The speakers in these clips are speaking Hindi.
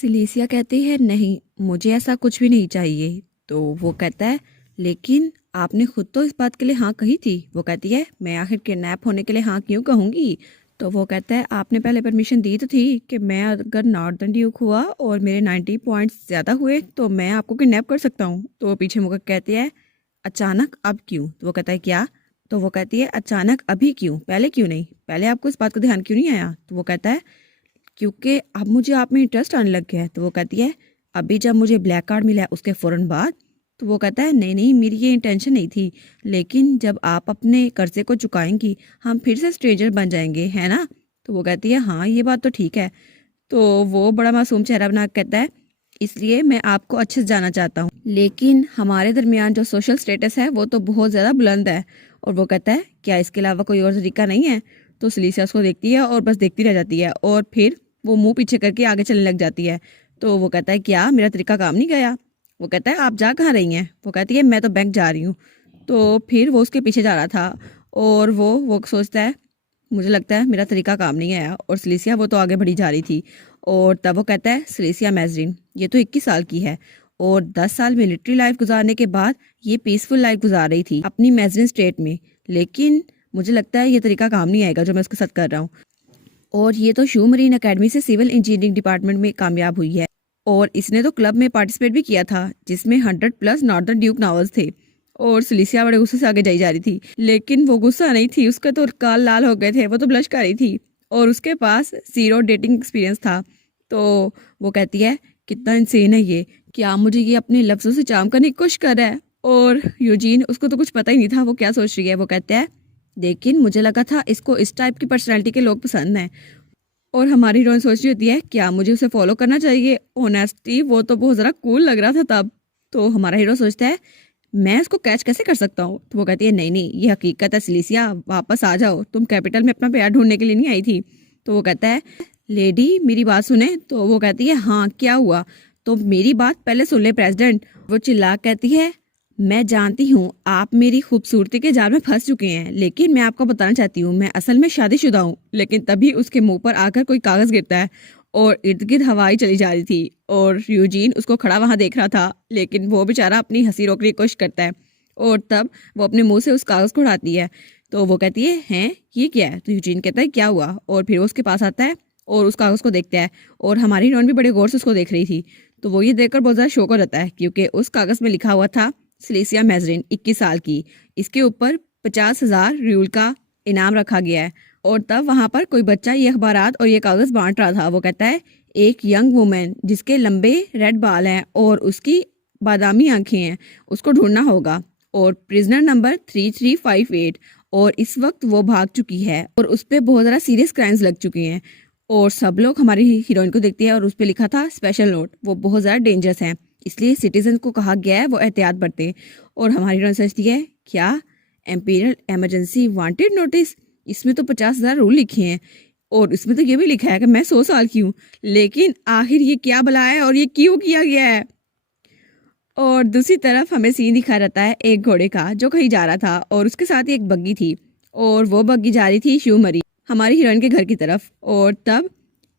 सिलीसिया कहती है नहीं, मुझे ऐसा कुछ भी नहीं चाहिए। तो वो कहता है लेकिन आपने खुद तो इस बात के लिए हाँ कही थी। वो कहती है मैं आखिर किडनैप होने के लिए हाँ क्यों कहूँगी। तो वो कहता है आपने पहले परमिशन दी तो थी कि मैं अगर नॉर्दर्न ड्यूक हुआ और मेरे 90 पॉइंट्स ज़्यादा हुए तो मैं आपको किडनैप कर सकता हूँ। तो वो पीछे मुकर कहती है अचानक अब क्यों। तो वो कहता है क्या। तो वो कहती है अचानक अभी क्यों, पहले क्यों नहीं, पहले आपको इस बात का ध्यान क्यों नहीं आया। तो वो कहता है क्योंकि अब मुझे आप में इंटरेस्ट आने लग गया है। तो वो कहती है अभी जब मुझे ब्लैक कार्ड मिला है उसके फ़ौरन बाद। तो वो कहता है नहीं नहीं, मेरी ये इंटेंशन नहीं थी, लेकिन जब आप अपने कर्जे को चुकाएंगी हम फिर से स्ट्रेंजर बन जाएंगे, है ना। तो वो कहती है हाँ ये बात तो ठीक है। तो वो बड़ा मासूम चेहरा बना के कहता है इसलिए मैं आपको अच्छे से जाना चाहता हूँ, लेकिन हमारे दरमियान जो सोशल स्टेटस है वो तो बहुत ज़्यादा बुलंद है। और वो कहता है क्या इसके अलावा कोई और तरीका नहीं है। तो सिलीसिया उसको देखती है और बस देखती रह जाती है और फिर वो मुंह पीछे करके आगे चलने लग जाती है। तो वो कहता है क्या मेरा तरीका काम नहीं गया। वो कहता है आप जा कहाँ रही हैं। वो कहती है मैं तो बैंक जा रही हूँ। तो फिर वो उसके पीछे जा रहा था और वो सोचता है मुझे लगता है मेरा तरीका काम नहीं आया। और सिलीसिया वो तो आगे बढ़ी जा रही थी और तब वो कहता है सिलीसिया मैजरीन ये तो 21 साल की है और 10 साल मिलिट्री लाइफ गुजारने के बाद ये पीसफुल लाइफ गुजार रही थी अपनी मैजरीन स्टेट में, लेकिन मुझे लगता है ये तरीका काम नहीं आएगा जो मैं उसके साथ कर रहा हूँ। और ये तो शू मरीन अकेडमी से सिविल इंजीनियरिंग डिपार्टमेंट में कामयाब हुई है और इसने तो क्लब में पार्टिसिपेट भी किया था जिसमें 100+ नॉर्दर्न ड्यूक नॉवेल्स थे। और सिलिसिया बड़े गुस्से से आगे जाई जा रही थी, लेकिन वो गुस्सा नहीं थी, उसका तो काल लाल हो गए थे, वो तो ब्लश कर रही थी और उसके पास जीरो डेटिंग एक्सपीरियंस था। तो वो कहती है कितना इंसेन है ये, क्या मुझे ये अपने लफ्जों से चार्म करने की कोशिश कर रहा है। और यूजीन उसको तो कुछ पता ही नहीं था वो क्या सोच रही है। वो कहता है लेकिन मुझे लगा था इसको इस टाइप की पर्सनैलिटी के लोग पसंद हैं। और हमारी हीरोइन सोच रही होती है क्या मुझे उसे फॉलो करना चाहिए। ऑनेस्टली वो तो बहुत ज़रा कूल लग रहा था तब। तो हमारा हीरो सोचता है मैं इसको कैच कैसे कर सकता हूँ। तो वो कहती है नहीं नहीं ये हकीकत है सिलीसिया, वापस आ जाओ, तुम कैपिटल में अपना प्यार ढूंढने के लिए नहीं आई थी। तो वो कहता है लेडी मेरी बात सुने। तो वो कहती है हाँ क्या हुआ। तो मेरी बात पहले सुन ले प्रेसिडेंट। वो चिल्ला कहती है मैं जानती हूँ आप मेरी खूबसूरती के जाल में फंस चुके हैं, लेकिन मैं आपको बताना चाहती हूँ मैं असल में शादीशुदा हूँ। लेकिन तभी उसके मुंह पर आकर कोई कागज गिरता है और इर्द गिर्द हवाई चली जा रही थी और यूजीन उसको खड़ा वहां देख रहा था, लेकिन वो बेचारा अपनी हंसी रोकने की कोशिश करता है और तब वो अपने मुंह से उस कागज को उड़ाती है। तो वो कहती है हैं ये क्या है। तो यूजीन कहता है क्या हुआ और फिर वो उसके पास आता है और उस कागज को देखता है और हमारी हीरोइन भी बड़े गौर से उसको देख रही थी। तो वो ये देखकर बहुत ज़्यादा शौक हो जाता है क्योंकि उस कागज में लिखा हुआ था सिलीसिया मैजरीन 21 साल की, इसके ऊपर 50,000 रियूल का इनाम रखा गया है। और तब वहां पर कोई बच्चा ये अखबारात और ये कागज बांट रहा था। वो कहता है एक यंग वुमेन जिसके लंबे रेड बाल हैं और उसकी बादामी आंखें हैं, उसको ढूंढना होगा और प्रिजनर नंबर 3358। और इस वक्त वो भाग चुकी है और उस पर बहुत ज़्यादा सीरियस क्राइम्स लग चुके हैं। और सब लोग हमारी हीरोइन को देखते हैं और उस पर लिखा था स्पेशल नोट, वो बहुत ज़्यादा डेंजरस है, इसलिए सिटीजन को कहा गया है वो एहतियात बरतें। और हमारी हीरोइन सोचती है क्या एम्पीरियल इमरजेंसी वांटेड नोटिस, इसमें तो 50,000 रूल लिखे हैं और इसमें तो ये भी लिखा है कि मैं 100 साल की हूँ, लेकिन आखिर ये क्या भला है और ये क्यों किया गया है। और दूसरी तरफ हमें सीन दिखा रहता है एक घोड़े का जो कहीं जा रहा था और उसके साथ ही एक बग्गी थी और वो बग्गी जा रही थी शिवमरी हमारी हीरोइन के घर की तरफ। और तब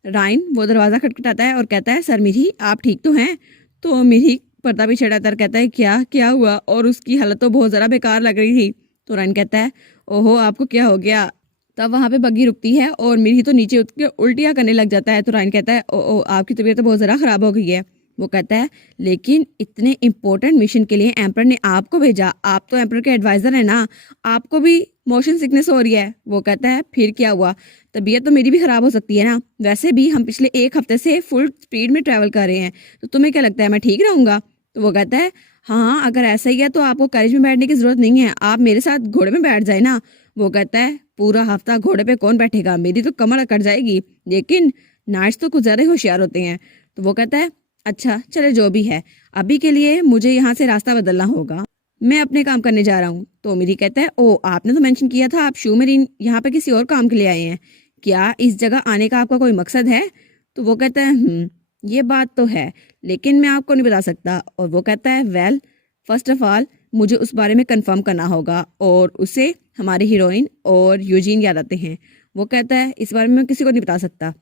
राइन वो दरवाज़ा खटखटाता है और कहता है सर मिरी आप ठीक तो हैं। तो मिरी पर्दा भी छेड़ाता कहता है क्या क्या हुआ और उसकी हालत तो बहुत ज़रा बेकार लग रही थी। तो राइन कहता है ओहो आपको क्या हो गया। तब वहाँ पे बग्गी रुकती है और मिरी तो नीचे उतर के उल्टियाँ करने लग जाता है। तो राइन कहता है ओ आपकी तबीयत तो बहुत ज़रा ख़राब हो गई है। वो कहता है लेकिन इतने इम्पोर्टेंट मिशन के लिए एम्पर ने आपको भेजा, आप तो एम्पर के एडवाइज़र हैं ना, आपको भी मोशन सिकनेस हो रही है। वो कहता है फिर क्या हुआ, तबीयत तो मेरी भी ख़राब हो सकती है ना, वैसे भी हम पिछले 1 हफ्ते से फुल स्पीड में ट्रैवल कर रहे हैं, तो तुम्हें क्या लगता है मैं ठीक रहूँगा। तो वो कहता है हाँ अगर ऐसा ही है तो आपको कैरेज में बैठने की ज़रूरत नहीं है, आप मेरे साथ घोड़े में बैठ जाए ना। वो कहता है पूरा हफ्ता घोड़े पे कौन बैठेगा, मेरी तो कमर अकड़ जाएगी, लेकिन नाइट्स तो कुछ ज़्यादा होशियार होते हैं। तो वो कहता है अच्छा चले जो भी है, अभी के लिए मुझे यहाँ से रास्ता बदलना होगा, मैं अपने काम करने जा रहा हूँ। तो मेरी कहता है ओ आपने तो मेंशन किया था आप शू मरीन यहाँ पे किसी और काम के लिए आए हैं, क्या इस जगह आने का आपका कोई मकसद है। तो वो कहता है ये बात तो है, लेकिन मैं आपको नहीं बता सकता। और वो कहता है वेल फर्स्ट ऑफ ऑल मुझे उस बारे में कंफर्म करना होगा। और उसे हमारे हीरोइन और यूजीन याद आते हैं। वो कहता है इस बारे में मैं किसी को नहीं बता सकता।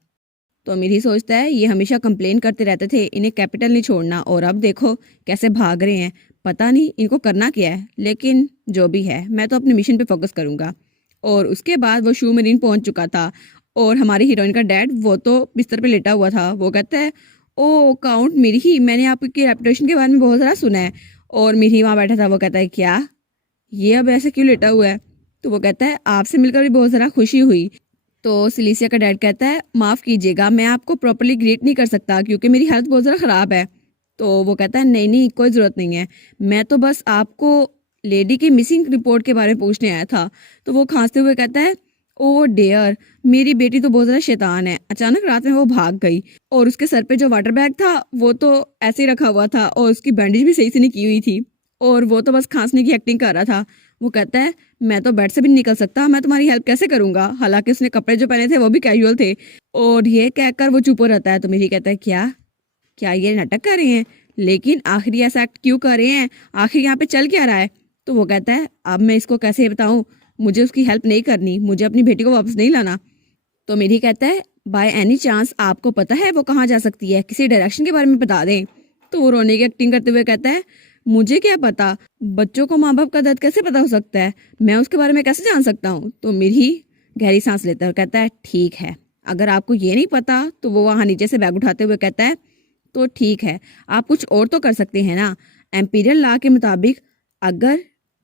तो मिरी सोचता है ये हमेशा कंप्लेन करते रहते थे, इन्हें कैपिटल नहीं छोड़ना, और अब देखो कैसे भाग रहे हैं। पता नहीं इनको करना क्या है, लेकिन जो भी है मैं तो अपने मिशन पे फोकस करूंगा। और उसके बाद वो शू मरीन पहुंच चुका था और हमारी हीरोइन का डैड वो तो बिस्तर पे लेटा हुआ था। वो कहता है, ओ काउंट मिरी, मैंने आपकी रेपुटेशन के बारे में बहुत सारा सुना है। और मिरी वहाँ बैठा था। वो कहता है, क्या ये अब ऐसे क्यों लेटा हुआ है? तो वो कहता है, आपसे मिलकर भी बहुत सारा खुशी हुई। तो सिलिसिया का डैड कहता है, माफ़ कीजिएगा, मैं आपको प्रॉपर्ली ग्रीट नहीं कर सकता क्योंकि मेरी हेल्थ बहुत ज़्यादा ख़राब है। तो वो कहता है, नहीं नहीं कोई ज़रूरत नहीं है, मैं तो बस आपको लेडी की मिसिंग रिपोर्ट के बारे में पूछने आया था। तो वो खांसते हुए कहता है, ओ डेयर, मेरी बेटी तो बहुत ज़्यादा शैतान है। अचानक रात में वो भाग गई और उसके सर पे जो वाटर बैग था वो तो ऐसे ही रखा हुआ था और उसकी बैंडेज भी सही से नहीं की हुई थी और वो तो बस खांसने की एक्टिंग कर रहा था। वो कहता है, मैं तो बेड से भी नहीं निकल सकता, मैं तुम्हारी हेल्प कैसे करूंगा? हालांकि उसने कपड़े जो पहने थे वो भी कैजुअल थे। और ये कहकर वो चुप हो रहता है। तो मेरी कहता है, क्या क्या ये नाटक कर रहे हैं? लेकिन आखिर ये ऐसा एक्ट क्यों कर रहे हैं? आखिर यहाँ पे चल क्या रहा है? तो वो कहता है, अब मैं इसको कैसे बताऊं, मुझे उसकी हेल्प नहीं करनी, मुझे अपनी बेटी को वापस नहीं लाना। तो मेरी कहता है, बाय एनी चांस आपको पता है वो कहाँ जा सकती है? किसी डायरेक्शन के बारे में बता दें। तो वो रोने की एक्टिंग करते हुए कहता है, मुझे क्या पता, बच्चों को माँ बाप का दर्द कैसे पता हो सकता है, मैं उसके बारे में कैसे जान सकता हूँ? तो मेरी गहरी सांस लेता है और कहता है, ठीक है, अगर आपको ये नहीं पता। तो वो वहाँ नीचे से बैग उठाते हुए कहता है, तो ठीक है, आप कुछ और तो कर सकते हैं ना। एम्पीरियल लॉ के मुताबिक अगर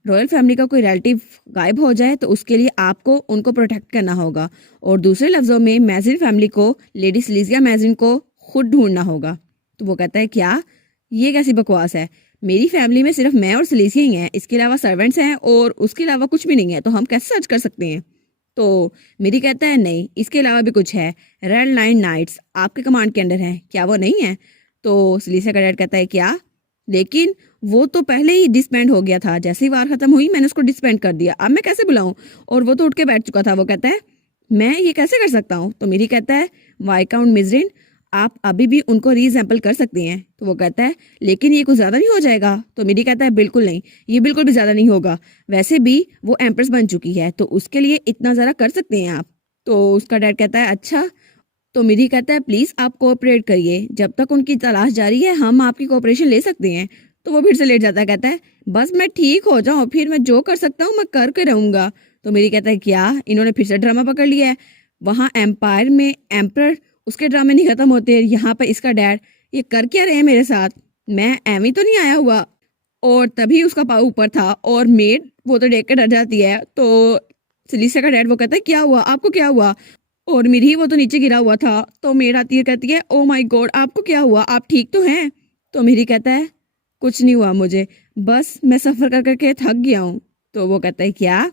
रॉयल फैमिली का कोई रिलेटिव गायब हो जाए तो उसके लिए आपको उनको प्रोटेक्ट करना होगा, और दूसरे लफ्जों में मैजिन फैमिली को, लेडी सिलिसिया मैजिन को खुद ढूंढना होगा। तो वो कहता है, क्या ये कैसी बकवास है? मेरी फैमिली में सिर्फ मैं और सिलिसिया ही हैं, इसके अलावा सर्वेंट्स हैं और उसके अलावा कुछ भी नहीं है, तो हम कैसे सर्च कर सकते हैं? तो मेरी कहता है, नहीं, इसके अलावा भी कुछ है। रेड लाइन नाइट्स आपके कमांड के अंडर हैं, क्या वो नहीं है? तो सिलिसिया का डैड कहता है, क्या? लेकिन वो तो पहले ही डिसबैंड हो गया था, जैसे ही वार खत्म हुई मैंने उसको डिसबैंड कर दिया, अब मैं कैसे बुलाऊं? और वो तो उठ के बैठ चुका था। वो कहता है, मैं ये कैसे कर सकता हूँ? तो मेरी कहता है, वाइकाउंट मिजरिन, आप अभी भी उनको रीएग्जाम्पल कर सकते हैं। तो वो कहता है, लेकिन ये कुछ ज्यादा नहीं हो जाएगा? तो मेरी कहता है, बिल्कुल नहीं, ये बिल्कुल भी ज्यादा नहीं होगा, वैसे भी वो एम्प्रेस बन चुकी है तो उसके लिए इतना ज्यादा कर सकते हैं आप। तो उसका डैड कहता है, अच्छा। तो मेरी कहता है, प्लीज आप कोऑपरेट करिए, जब तक उनकी तलाश जारी है हम आपकी कोऑपरेशन ले सकते हैं। तो वो फिर से लेट जाता है, कहता है, बस मैं ठीक हो जाऊं, फिर मैं जो कर सकता हूँ मैं करके रहूंगा। तो मेरी कहता है, क्या इन्होंने फिर से ड्रामा पकड़ लिया है? वहां एम्पायर में एम्पर, उसके ड्रामे नहीं खत्म होते, यहाँ पर इसका डैड ये कर क्या रहे हैं मेरे साथ? मैं एमी तो नहीं आया हुआ? और तभी उसका पाव ऊपर था और मेड वो तो देख के डर जाती है। तो सिलिसा का डैड वो कहता है, क्या हुआ, आपको क्या हुआ? और मेरी वो तो नीचे गिरा हुआ था। तो मेड आती है, कहती है, ओ माय गॉड, आपको क्या हुआ, आप ठीक तो हैं? तो मेरी कहता है, कुछ नहीं हुआ मुझे, बस मैं सफर कर करके थक गया हूँ। तो वो कहता है, क्या?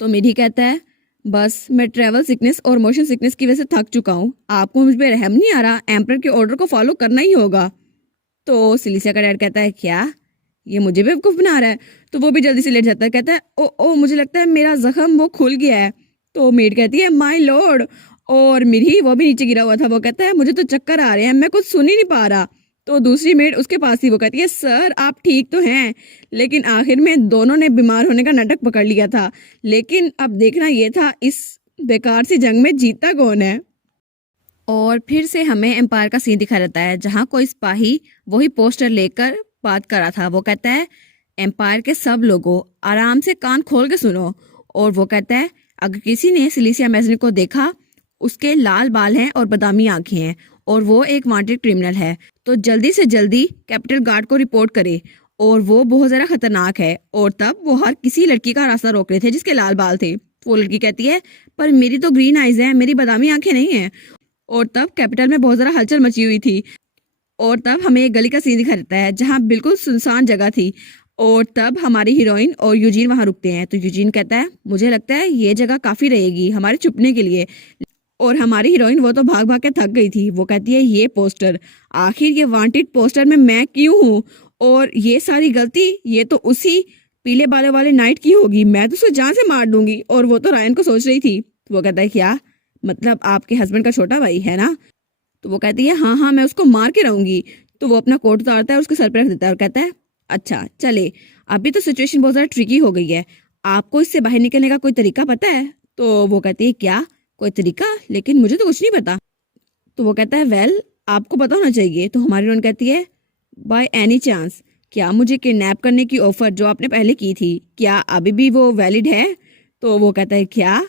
तो मेरी कहता है, बस मैं ट्रैवल सिकनेस और मोशन सिकनेस की वजह से थक चुका हूँ, आपको मुझ पे रहम नहीं आ रहा? एम्पर के ऑर्डर को फॉलो करना ही होगा। तो सिलिसिया का डैड कहता है, क्या ये मुझे बेवकूफ बना रहा है? तो वो भी जल्दी से लेट जाता है, कहता है, ओ मुझे लगता है मेरा जख्म वो खुल गया है। तो मेड कहती है, माय लॉर्ड। और मेरी वो भी नीचे गिरा हुआ था। वो कहता है, मुझे तो चक्कर आ रहे हैं, मैं कुछ सुन ही नहीं पा रहा। तो दूसरी मेड उसके पास थी, वो कहती है, सर आप ठीक तो हैं? लेकिन आखिर में दोनों ने बीमार होने का नाटक पकड़ लिया था, लेकिन अब देखना ये था इस बेकार सी जंग में जीता कौन है। और फिर से हमें एम्पायर का सीन दिखा रहता है जहाँ कोई सिपाही वही पोस्टर लेकर बात कर रहा था। वो कहता है, एम्पायर के सब लोगों आराम से कान खोल के सुनो। और वो कहता है, अगर किसी ने सिलिसिया मैजन को देखा, उसके लाल बाल हैं और बादामी आंखें हैं और वो एक वांटेड क्रिमिनल है, तो जल्दी से जल्दी कैपिटल गार्ड को रिपोर्ट करे, और वो बहुत ज़्यादा खतरनाक है। और तब वो हर किसी लड़की का रास्ता रोक रहे थे जिसके लाल बाल थे। वो लड़की कहती है, पर मेरी तो ग्रीन आइज है, मेरी बादामी आंखें नहीं हैं। और तब कैपिटल में बहुत ज़्यादा हलचल मची हुई थी। और तब हमें एक गली का सीन दिखा देता है जहाँ बिल्कुल सुनसान जगह थी। और तब हमारी हीरोइन और यूजीन वहां रुकते हैं। तो यूजीन कहता है, मुझे लगता है ये जगह काफ़ी रहेगी हमारे छुपने के लिए। और हमारी हीरोइन वो तो भाग भाग के थक गई थी। वो कहती है, ये पोस्टर, आखिर ये वांटेड पोस्टर में मैं क्यों हूँ? और ये सारी गलती ये तो उसी पीले बालों वाले नाइट की होगी, मैं तो उसे जान से मार दूंगी। और वो तो रायन को सोच रही थी। तो वो कहता है, क्या मतलब आपके हस्बैंड का छोटा भाई है ना? तो वो कहती है, हाँ हाँ, मैं उसको मार के रहूंगी। तो वो अपना कोट उतारता है और उसके सर पे रख देता है और कहता है, अच्छा चले, अभी तो सिचुएशन बहुत ज़्यादा ट्रिकी हो गई है, आपको इससे बाहर निकलने का कोई तरीका पता है? तो वो कहती है, क्या कोई तरीका? लेकिन मुझे तो कुछ नहीं पता। तो वो कहता है वेल आपको पता होना चाहिए। तो हमारी हीरोइन कहती है बाय एनी चांस क्या मुझे किडनैप करने की ऑफर जो आपने पहले की थी क्या अभी भी वो वैलिड है? तो वो कहता है क्या?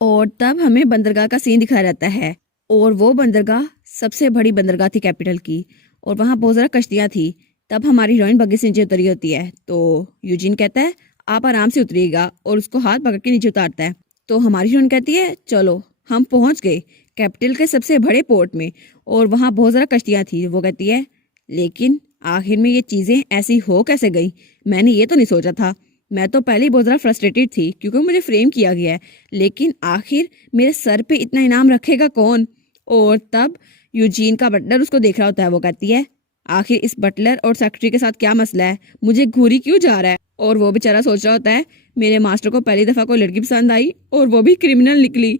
और तब हमें बंदरगाह का सीन दिखाया जाता है और वो बंदरगाह सबसे बड़ी बंदरगाह थी कैपिटल की और वहाँ बहुत ज़्यादा कश्तियाँ थी। तब हमारी हीरोइन बग्घी से नीचे उतरी होती है तो यूजीन कहता है आप आराम से उतरिएगा और उसको हाथ पकड़ के नीचे उतारता है। तो हमारी हीरोइन कहती है चलो हम पहुंच गए कैपिटल के सबसे बड़े पोर्ट में और वहाँ बहुत ज़्यादा कश्तियाँ थी। वो कहती है लेकिन आखिर में ये चीज़ें ऐसी हो कैसे गई, मैंने ये तो नहीं सोचा था। मैं तो पहले ही बहुत ज़्यादा फ्रस्ट्रेटेड थी क्योंकि मुझे फ्रेम किया गया है, लेकिन आखिर मेरे सर पे इतना इनाम रखेगा कौन? और तब यूजीन का बटलर उसको देख रहा होता है। वो कहती है आखिर इस बटलर और सेक्रेटरी के साथ क्या मसला है, मुझे घूरी क्यों जा रहा है? और वो बेचारा सोच रहा होता है मेरे मास्टर को पहली दफ़ा कोई लड़की पसंद आई और वो भी क्रिमिनल निकली।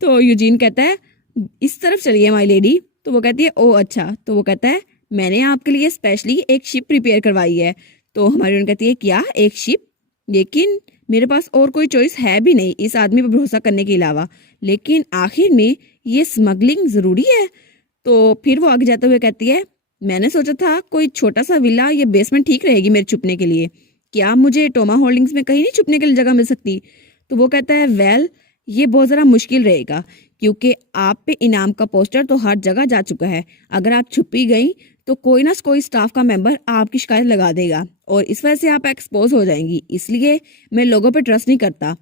तो यूजीन कहता है इस तरफ चलिए माई लेडी। तो वो कहती है ओ अच्छा। तो वो कहता है मैंने आपके लिए स्पेशली एक शिप प्रिपेयर करवाई है। तो हमारी उन्होंने कहती है क्या एक शिप? लेकिन मेरे पास और कोई चॉइस है भी नहीं इस आदमी पर भरोसा करने के अलावा, लेकिन आखिर में ये स्मगलिंग ज़रूरी है। तो फिर वो आगे जाते हुए कहती है मैंने सोचा था कोई छोटा सा विला या बेसमेंट ठीक रहेगी मेरे छुपने के लिए, क्या मुझे टोमा होल्डिंग्स में कहीं नहीं छुपने के लिए जगह मिल सकती? तो वो कहता है वेल ये बहुत ज़रा मुश्किल रहेगा क्योंकि आप पे इनाम का पोस्टर तो हर जगह जा चुका है। अगर आप छुपी गई तो कोई ना कोई स्टाफ का मेंबर आपकी शिकायत लगा देगा और इस वजह से आप एक्सपोज हो जाएंगी। इसलिए मैं लोगों पे ट्रस्ट नहीं करता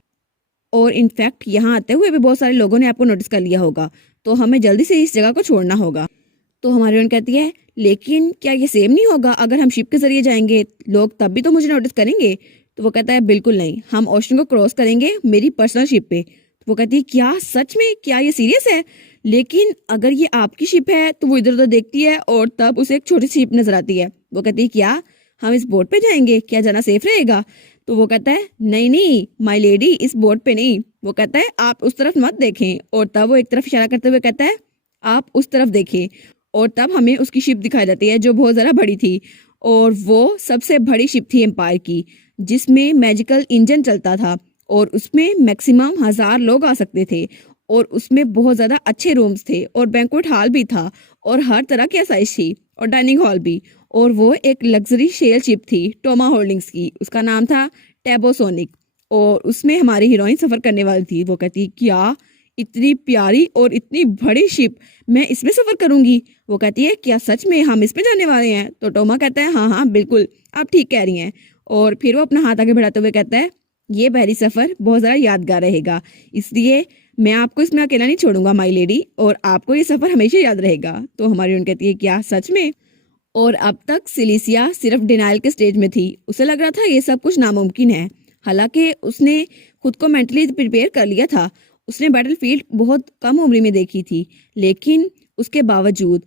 और इनफैक्ट यहाँ आते हुए भी बहुत सारे लोगों ने आपको नोटिस कर लिया होगा, तो हमें जल्दी से इस जगह को छोड़ना होगा। तो हमारी उन कहती है लेकिन क्या ये सेम नहीं होगा अगर हम शिप के जरिए जाएंगे, लोग तब भी तो मुझे नोटिस करेंगे। तो वो कहता है बिल्कुल नहीं, हम ओशन को क्रॉस करेंगे मेरी पर्सनल शिप पे। तो वो कहती है क्या सच में, क्या ये सीरियस है? लेकिन अगर ये आपकी शिप है तो वो इधर उधर देखती है और तब उसे एक छोटी सी शिप नजर आती है। वो कहती है क्या हम इस बोट पे जाएंगे, क्या जाना सेफ रहेगा? तो वो कहता है नहीं नहीं माय लेडी इस बोट पे नहीं। वो कहता है आप उस तरफ मत देखें और तब वो एक तरफ इशारा करते हुए कहता है आप उस तरफ देखें और तब हमें उसकी शिप दिखाई जाती है जो बहुत ज़्यादा बड़ी थी और वो सबसे बड़ी शिप थी एम्पायर की जिसमें मैजिकल इंजन चलता था और उसमें मैक्सिमम 1000 लोग आ सकते थे और उसमें बहुत ज़्यादा अच्छे रूम्स थे और बैंक्वेट हॉल भी था और हर तरह की आसाइश थी और डाइनिंग हॉल भी। और वो एक लग्जरी शेल शिप थी टोमा होल्डिंग्स की, उसका नाम था टैबोसोनिक और उसमें हमारी हीरोइन सफ़र करने वाली थी। वो कहती क्या इतनी प्यारी और इतनी बड़ी शिप, मैं इसमें सफ़र करूंगी? वो कहती है क्या सच में हम इसमें जाने वाले हैं? तो टोमा कहता है हाँ हाँ बिल्कुल आप ठीक कह रही हैं। और फिर वो अपना हाथ आगे बढ़ाते हुए कहता है ये बहरी सफ़र बहुत ज़्यादा यादगार रहेगा, इसलिए मैं आपको इसमें अकेला नहीं छोड़ूंगा माई लेडी और आपको ये सफ़र हमेशा याद रहेगा। तो हमारी उन कहती है क्या सच में? और अब तक सिलिसिया सिर्फ डिनाइल के स्टेज में थी, उसे लग रहा था ये सब कुछ नामुमकिन है। हालांकि उसने खुद को मेंटली प्रिपेयर कर लिया था, उसने बैटलफील्ड बहुत कम उम्र में देखी थी, लेकिन उसके बावजूद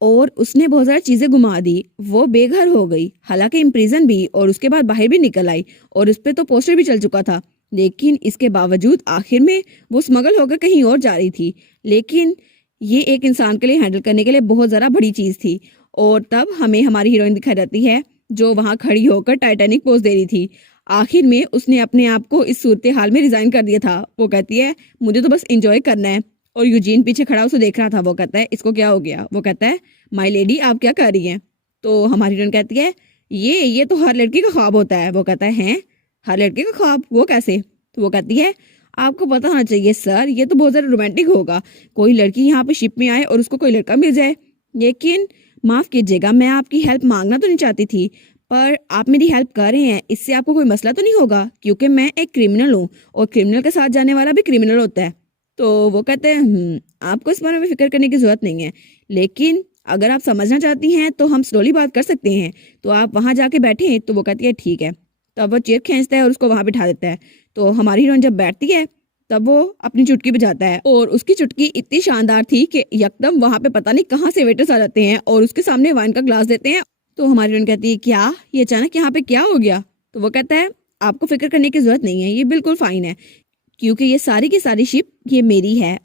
और उसने बहुत सारी चीज़ें घुमा दी, वो बेघर हो गई। हालांकि इम्प्रिजन भी और उसके बाद बाहर भी निकल आई और उस पर तो पोस्टर भी चल चुका था, लेकिन इसके बावजूद आखिर में वो स्मगल होकर कहीं और जा रही थी। लेकिन ये एक इंसान के लिए हैंडल करने के लिए बहुत ज़्यादा बड़ी चीज़ थी। और तब हमें हमारी हीरोइन दिखाई जाती है जो वहाँ खड़ी होकर टाइटैनिक पोज दे रही थी। आखिर में उसने अपने आप को इस सूरत हाल में रिजाइन कर दिया था। वो कहती है मुझे तो बस एंजॉय करना है। और यूजीन पीछे खड़ा उसे देख रहा था। वो कहता है इसको क्या हो गया? वो कहता है माय लेडी आप क्या कर रही हैं? तो हमारी हीरोइन कहती है ये तो हर लड़की का ख्वाब होता है। वो कहता है हर लड़के का ख्वाब, वो कैसे? तो वो कहती है आपको पता होना चाहिए सर, ये तो बहुत ज़्यादा रोमांटिक होगा, कोई लड़की यहाँ पे शिप में आए और उसको कोई लड़का मिल जाए। लेकिन माफ़ कीजिएगा मैं आपकी हेल्प मांगना तो नहीं चाहती थी, पर आप मेरी हेल्प कर रहे हैं, इससे आपको कोई मसला तो नहीं होगा? क्योंकि मैं एक क्रिमिनल हूँ और क्रिमिनल के साथ जाने वाला भी क्रिमिनल होता है। तो वो कहते हैं आपको इस बारे में फिक्र करने की ज़रूरत नहीं है, लेकिन अगर आप समझना चाहती हैं तो हम स्लोली बात कर सकते हैं, तो आप वहाँ जाके बैठें। तो वो कहती है ठीक है। तब वो चेयर खींचता है और उसको वहाँ बिठा देता है। तो हमारी हीरोइन जब बैठती है तब वो अपनी चुटकी बजाता है और उसकी चुटकी इतनी शानदार थी कि यकदम वहाँ पे पता नहीं कहाँ से वेटर्स आ जाते हैं और उसके सामने वाइन का ग्लास देते हैं। तो हमारी हीरोइन कहती है क्या ये अचानक यहाँ पे क्या हो गया? तो वो कहता है आपको फिक्र करने की जरूरत नहीं है, ये बिल्कुल फाइन है, क्योंकि ये सारी की सारी शिप ये मेरी है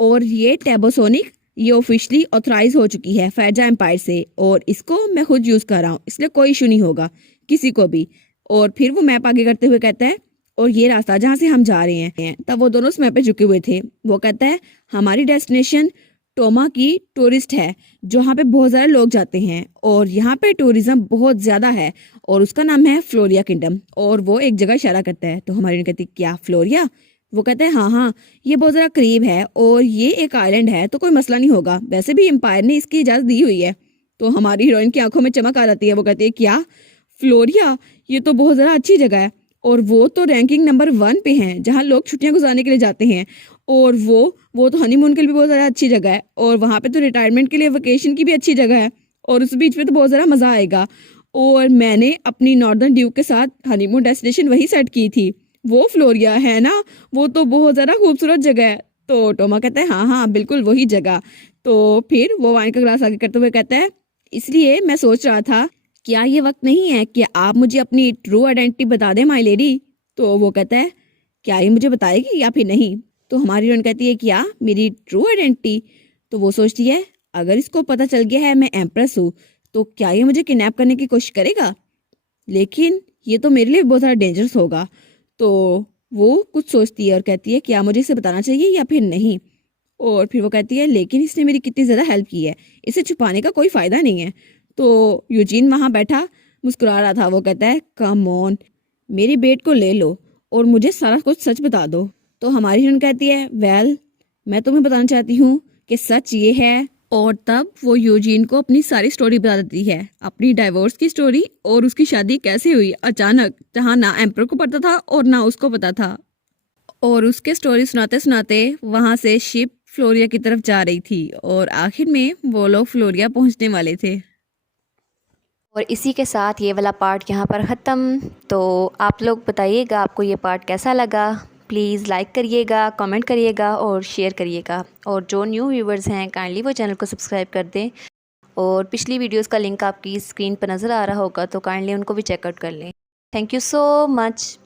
और ये टैबोसोनिक ये ऑफिशियली ऑथराइज हो चुकी है फैजा एम्पायर से और इसको मैं खुद यूज कर रहा हूँ, इसलिए कोई इशू नहीं होगा किसी को भी। और फिर वो मैप आगे करते हुए कहता है और ये रास्ता जहाँ से हम जा रहे हैं। तब वो दोनों उस मैप पे झुके हुए थे। वो कहता है हमारी डेस्टिनेशन टोमा की टूरिस्ट है जहाँ पे बहुत ज़्यादा लोग जाते हैं और यहाँ पे टूरिज्म बहुत ज़्यादा है और उसका नाम है फ्लोरिया किंगडम। और वो एक जगह इशारा करता है तो हमारी कहती क्या फ्लोरिया? वो कहते हैं हाँ हाँ, ये बहुत ज़्यादा करीब है और ये एक आइलैंड है तो कोई मसला नहीं होगा, वैसे भी एम्पायर ने इसकी इजाज़त दी हुई है। तो हमारी हीरोइन की आंखों में चमक आ जाती है। वो कहती है क्या फ्लोरिया? ये तो बहुत ज़्यादा अच्छी जगह है और वो तो रैंकिंग नंबर 1 पे हैं जहाँ लोग छुट्टियां गुजारने के लिए जाते हैं। और वो तो हनीमून के लिए भी बहुत ज़्यादा अच्छी जगह है और वहाँ पे तो रिटायरमेंट के लिए वेकेशन की भी अच्छी जगह है और उस बीच में तो बहुत ज़्यादा मज़ा आएगा। और मैंने अपनी नॉर्दर्न ड्यूक के साथ हनीमून डेस्टिनेशन वही सेट की थी, वो फ्लोरिया है ना, वो तो बहुत ज़्यादा खूबसूरत जगह है। तो टोमा कहता है हाँ हाँ बिल्कुल वही जगह। तो फिर वो वाइन का ग्लास आगे करते हुए कहता है इसलिए मैं सोच रहा था क्या ये वक्त नहीं है कि आप मुझे अपनी ट्रू आइडेंटिटी बता दें माय लेडी? तो वो कहता है क्या ये मुझे बताएगी या फिर नहीं? तो हमारी हीरोइन कहती है क्या मेरी ट्रू आइडेंटिटी? तो वो सोचती है अगर इसको पता चल गया है मैं एम्प्रेस हूँ तो क्या ये मुझे किडनैप करने की कोशिश करेगा? लेकिन ये तो मेरे लिए बहुत ज़्यादा डेंजरस होगा। तो वो कुछ सोचती है और कहती है क्या मुझे इसे बताना चाहिए या फिर नहीं? और फिर वो कहती है लेकिन इसने मेरी कितनी ज़्यादा हेल्प की है, इसे छुपाने का कोई फ़ायदा नहीं है। तो यूजीन वहाँ बैठा मुस्कुरा रहा था। वो कहता है कम ऑन, मेरी बेट को ले लो और मुझे सारा कुछ सच बता दो। तो हमारी हीरोइन कहती है वेल मैं तुम्हें बताना चाहती हूँ कि सच ये है। और तब वो यूजीन को अपनी सारी स्टोरी बता देती है, अपनी डाइवोर्स की स्टोरी और उसकी शादी कैसे हुई अचानक, जहाँ ना एम्पर को पता था और ना उसको पता था। और उसके स्टोरी सुनाते सुनाते वहां से शिप फ्लोरिया की तरफ जा रही थी और आखिर में वो लोग फ्लोरिया पहुंचने वाले थे। और इसी के साथ ये वाला पार्ट यहाँ पर ख़त्म। तो आप लोग बताइएगा आपको ये पार्ट कैसा लगा। प्लीज़ लाइक करिएगा, कमेंट करिएगा और शेयर करिएगा। और जो न्यू व्यूवर्स हैं काइंडली वो चैनल को सब्सक्राइब कर दें। और पिछली वीडियोस का लिंक आपकी स्क्रीन पर नज़र आ रहा होगा तो काइंडली उनको भी चेकआउट कर लें। Thank you so much.